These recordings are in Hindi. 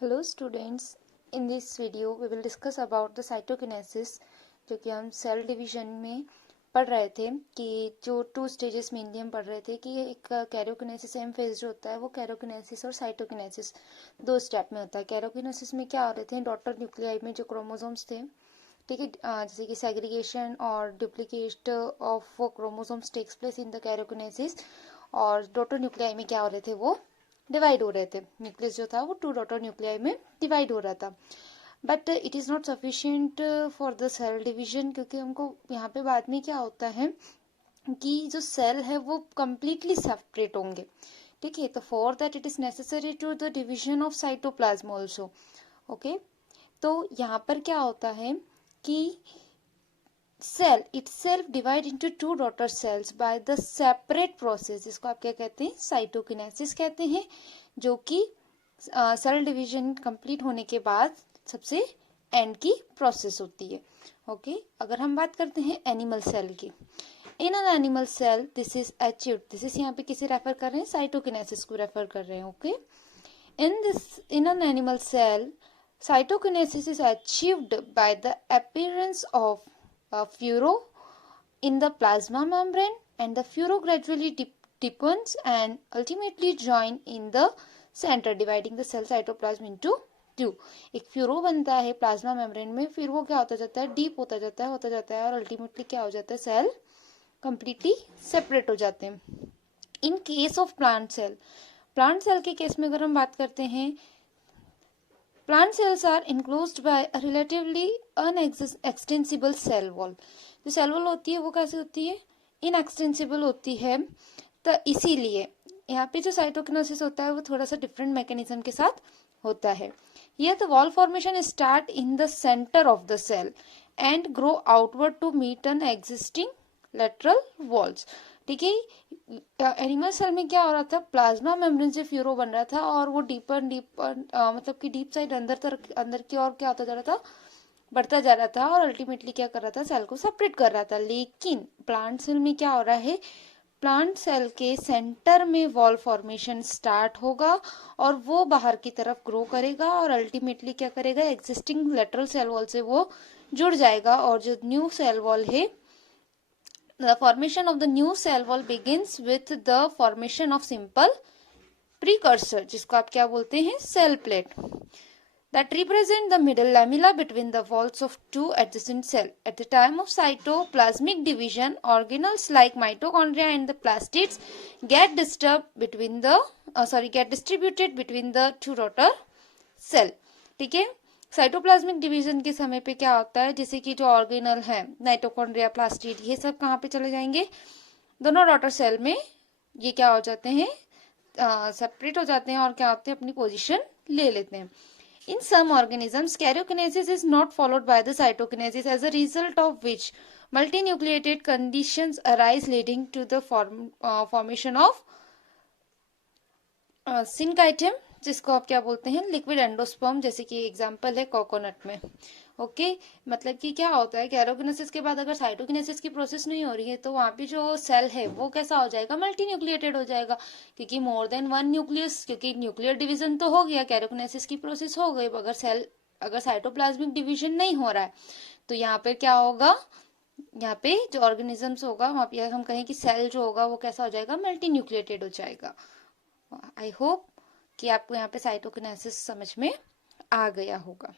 Hello students, in this video we will discuss about the cytokinesis, जो कि हम सेल डिवीजन में पढ़ रहे थे कि जो 2 स्टेजेस मेनली हम पढ़ रहे थे कि एक कैरोकिनेसिस एम फेज जो होता है वो कैरोकिनेसिस और साइटोकिनेसिस 2 स्टेप में होता है। कैरोकिनेसिस में क्या हो रहे थे, डॉटर न्यूक्लियाई में जो क्रोमोसोम्स थे, ठीक है, जैसे कि सेग्रीगेशन और duplicate of chromosomes takes place in the karyokinesis, और डॉटर न्यूक्लियाई में क्या हो रहे थे, वो डिवाइड हो रहे थे। न्यूक्लियस जो था वो 2 डॉटर न्यूक्लियाई में डिवाइड हो रहा था। But it is not sufficient for the cell division, क्योंकि हमको यहाँ पे बाद में क्या होता है कि जो सेल है वो कम्प्लीटली सेपरेट होंगे, ठीक है। तो for that it is necessary to the division of cytoplasm also. Okay, तो यहाँ पर क्या होता है कि cell itself divide into 2 daughter cells by the separate process, जिसको आप क्या कहते हैं, साइटोकिनेसिस कहते हैं, जो कि सेल डिवीजन कंप्लीट होने के बाद सबसे एंड की प्रोसेस होती है। ओके, अगर हम बात करते हैं एनिमल सेल की, in an animal cell this is achieved, this is यहाँ पे किसे रेफर कर रहे हैं, साइटोकिनेसिस को रेफर कर रहे हैं। Okay, in an animal cell, cytokinesis is achieved by the appearance of a furrow in the plasma membrane, and the furrow gradually deepens and ultimately join in the center, dividing the cell cytoplasm into 2। एक फ्यूरो बनता है प्लाज्मा मेम्ब्रेन में, फिर वो क्या होता जाता है, डीप होता जाता है और अल्टीमेटली क्या हो जाता है, सेल कंप्लीटली सेपरेट हो जाते हैं। In case of plant cell के केस में अगर हम बात करते हैं, plant cells are enclosed by a relatively unextensible cell wall. जो सेल वॉल होती है वो कैसे होती है, इनएक्सटेंसिबल होती है। तो इसीलिए यहाँ पे जो साइटोकिनेसिस होता है वो थोड़ा सा डिफरेंट मैकेनिज्म के साथ होता है। ये the wall formation start in the centre of the cell and grow outward to meet an existing lateral walls, ठीक है। एनिमल सेल में क्या हो रहा था, प्लाज्मा मेम्ब्रेन से फ्यूरो बन रहा था और वो डीपर मतलब कि डीप साइड अंदर की ओर क्या होता जा रहा था, बढ़ता जा रहा था और अल्टीमेटली क्या कर रहा था, सेल को सेपरेट कर रहा था। लेकिन प्लांट सेल में क्या हो रहा है, प्लांट सेल के सेंटर में वॉल फॉर्मेशन स्टार्ट होगा और वो बाहर की तरफ ग्रो करेगा और अल्टीमेटली क्या करेगा, एग्जिस्टिंग लेटरल सेल वॉल से वो जुड़ जाएगा। और जो न्यू सेल वॉल है, the formation of the new cell wall begins with the formation of simple precursor, जिसको आप क्या बोलते हैं, cell plate, that represent the middle lamella between the walls of two adjacent cells. At the time of cytoplasmic division, organelles like mitochondria and the plastids get distributed between the two daughter cell, ठीक है। साइटोप्लाज्मिक डिवीजन के समय पे क्या होता है, जैसे कि जो ऑर्गेनल है, नाइटोकॉन्ड्रिया, प्लास्टिड, ये सब कहाँ पे चले जाएंगे, दोनों डॉटर सेल में ये क्या हो जाते हैं, सेपरेट हो जाते हैं और क्या होते हैं, अपनी पोजीशन ले लेते हैं। In some organisms, karyokinesis is not followed by the cytokinesis, as a result of which multinucleated conditions arise, leading to the formation of सिंकाइटियम, जिसको आप क्या बोलते हैं, लिक्विड एंडोस्पर्म, जैसे कि एग्जांपल है कोकोनट में। ओके, मतलब कि क्या होता है, कैरोकिनेसिस के बाद अगर साइटोकिनेसिस की प्रोसेस नहीं हो रही है तो वहां पे जो सेल है वो कैसा हो जाएगा, मल्टी न्यूक्लिएटेड हो जाएगा, क्योंकि मोर देन वन न्यूक्लियस, क्योंकि न्यूक्लियर डिवीजन तो हो गया, कैरोकिनेसिस की प्रोसेस हो गई, अगर साइटोप्लाज्मिक डिवीजन नहीं हो रहा है तो यहाँ पे क्या होगा, यहाँ पे जो ऑर्गेनिजम्स होगा वहां पे हम कहें कि सेल जो होगा वो कैसा हो जाएगा, मल्टी न्यूक्लिएटेड हो जाएगा। आई होप कि आपको यहाँ पे साइटोकिनेसिस समझ में आ गया होगा।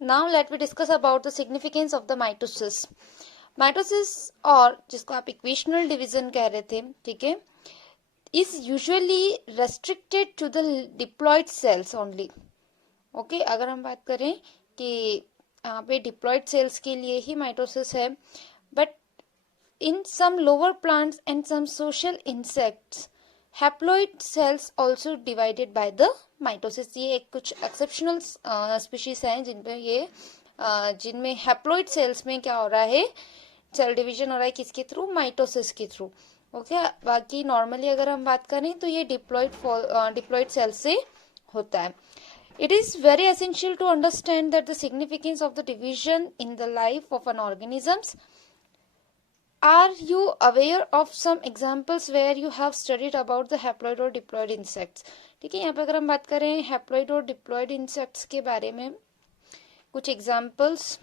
Now let we discuss about the significance of the mitosis. Mitosis, और जिसको आप इक्वेशनल डिवीजन कह रहे थे, ठीक है, is usually restricted to the diploid cells only. Okay, अगर हम बात करें कि यहाँ पे डिप्लॉयड सेल्स के लिए ही माइटोसिस है, but in some lower plants and some social insects, haploid cells also divided by the mitosis. ये एक कुछ एक्सेप्शनल स्पीशीज हैं जिनमें हैप्लॉइड सेल्स में क्या हो रहा है, सेल डिवीजन हो रहा है, किसके थ्रू, माइटोसिस के थ्रू। ओके, बाकी नॉर्मली अगर हम बात करें तो ये डिप्लॉइड सेल से होता है। It is very essential to understand that the significance of the division in the life of an organisms are you aware of some examples where you have studied about the haploid और डिप्लॉइड इंसेक्ट्स। ठीक है, यहाँ पे अगर हम बात करें हैप्लॉइड और डिप्लॉइड इंसेक्ट्स के बारे में, कुछ एग्जाम्पल्स